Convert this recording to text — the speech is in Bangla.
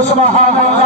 জান্নাতের